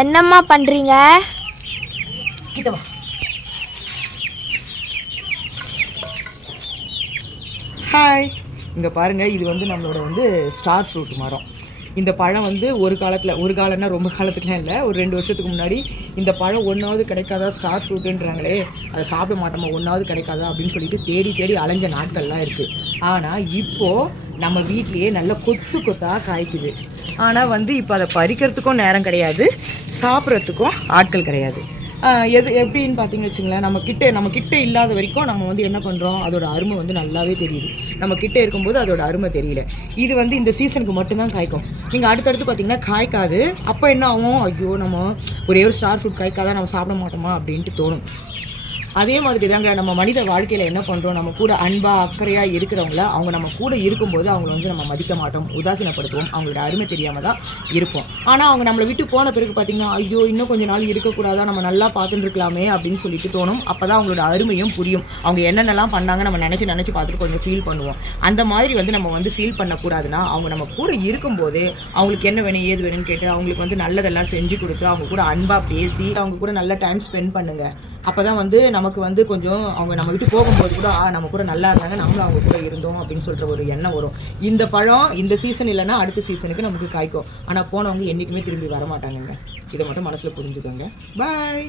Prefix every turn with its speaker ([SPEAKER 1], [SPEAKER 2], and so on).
[SPEAKER 1] என்னம்மா பண்றீங்க?
[SPEAKER 2] கிட்ட வா. ஹாய் இங்கே பாருங்கள் இது வந்து நம்மளோட வந்து ஸ்டார் ஃப்ரூட் மரம். இந்த பழம் வந்து ஒரு காலத்தில் ஒரு காலம்னா ரொம்ப காலத்துக்குலாம் இல்லை ஒரு ரெண்டு வருஷத்துக்கு முன்னாடி இந்த பழம் ஒன்றாவது கிடைக்காதா ஸ்டார் ஃப்ரூட்டுன்றாங்களே அதை சாப்பிட மாட்டோமா ஒன்றாவது கிடைக்காதா அப்படின்னு சொல்லிட்டு தேடி தேடி அலைஞ்ச நாட்கள்லாம் இருக்குது ஆனால் இப்போது நம்ம வீட்லேயே நல்ல கொத்து கொத்தாக காய்க்குது. ஆனால் வந்து இப்போ அதை பறிக்கிறதுக்கும் நேரம் கிடையாது சாப்பிட்றதுக்கும் ஆட்கள் கிடையாது. எது எப்படின்னு பார்த்தீங்கன்னு வச்சுங்களேன் நம்ம கிட்டே நம்ம கிட்டே இல்லாத வரைக்கும் நம்ம வந்து என்ன பண்ணுறோம் அதோட அருமை வந்து நல்லாவே தெரியுது. நம்ம கிட்டே இருக்கும்போது அதோட அருமை தெரியல. இது வந்து இந்த சீசனுக்கு மட்டும்தான் காய்க்கும். நீங்கள் அடுத்தடுத்து பார்த்தீங்கன்னா காய்க்காது. அப்போ என்ன ஆகும்? ஐயோ நம்ம ஒரே ஒரு ஸ்டார் ஃப்ரூட் காய்க்காதான் நம்ம சாப்பிட மாட்டோமா அப்படின்ட்டு தோணும். அதே மாதிரி தாங்க நம்ம மனித வாழ்க்கையில் என்ன பண்ணுறோம் நம்ம கூட அன்பாக அக்கறையாக இருக்கிறவங்கள அவங்க நம்ம கூட இருக்கும்போது அவங்கள வந்து நம்ம மதிக்க மாட்டோம் உதாசீனப்படுத்துவோம். அவங்களோட அருமை தெரியாமல் தான் இருப்போம். ஆனால் அவங்க நம்மளை விட்டு போன பிறகு பார்த்திங்கன்னா ஐயோ இன்னும் கொஞ்ச நாள் இருக்கக்கூடாதா? நம்ம நல்லா பார்த்துட்டுருக்கலாமே அப்படின்னு சொல்லிட்டு தோணும். அப்போ தான் அவங்களோட அருமையும் புரியும். அவங்க என்னென்னலாம் பண்ணாங்க நம்ம நினச்சி நினச்சி பார்த்துட்டு கொஞ்சம் ஃபீல் பண்ணுவோம். அந்த மாதிரி வந்து நம்ம வந்து ஃபீல் பண்ணக்கூடாதுன்னா அவங்க நம்ம கூட இருக்கும்போது அவங்களுக்கு என்ன வேணும் ஏது வேணும்னு கேட்டு அவங்களுக்கு வந்து நல்லதெல்லாம் செஞ்சு கொடுத்து அவங்க கூட அன்பாக பேசி அவங்க கூட நல்ல டைம் ஸ்பெண்ட் பண்ணுங்கள் அப்போ தான் வந்து நம்ம நமக்கு வந்து கொஞ்சம் அவங்க நம்ம விட்டு போகும்போது கூட ஆ நம்ம கூட நல்லா இருந்தாங்க நம்மளும் அவங்க கூட இருந்தோம் அப்படின்னு சொல்கிற ஒரு எண்ணம் வரும். இந்த பழம் இந்த சீசன் இல்லைன்னா அடுத்த சீசனுக்கு நமக்கு காய்க்கும். ஆனால் போனவங்க என்றைக்குமே திரும்பி வர மாட்டாங்கங்க இதை மட்டும் மனசில் புரிஞ்சுக்கோங்க. பாய்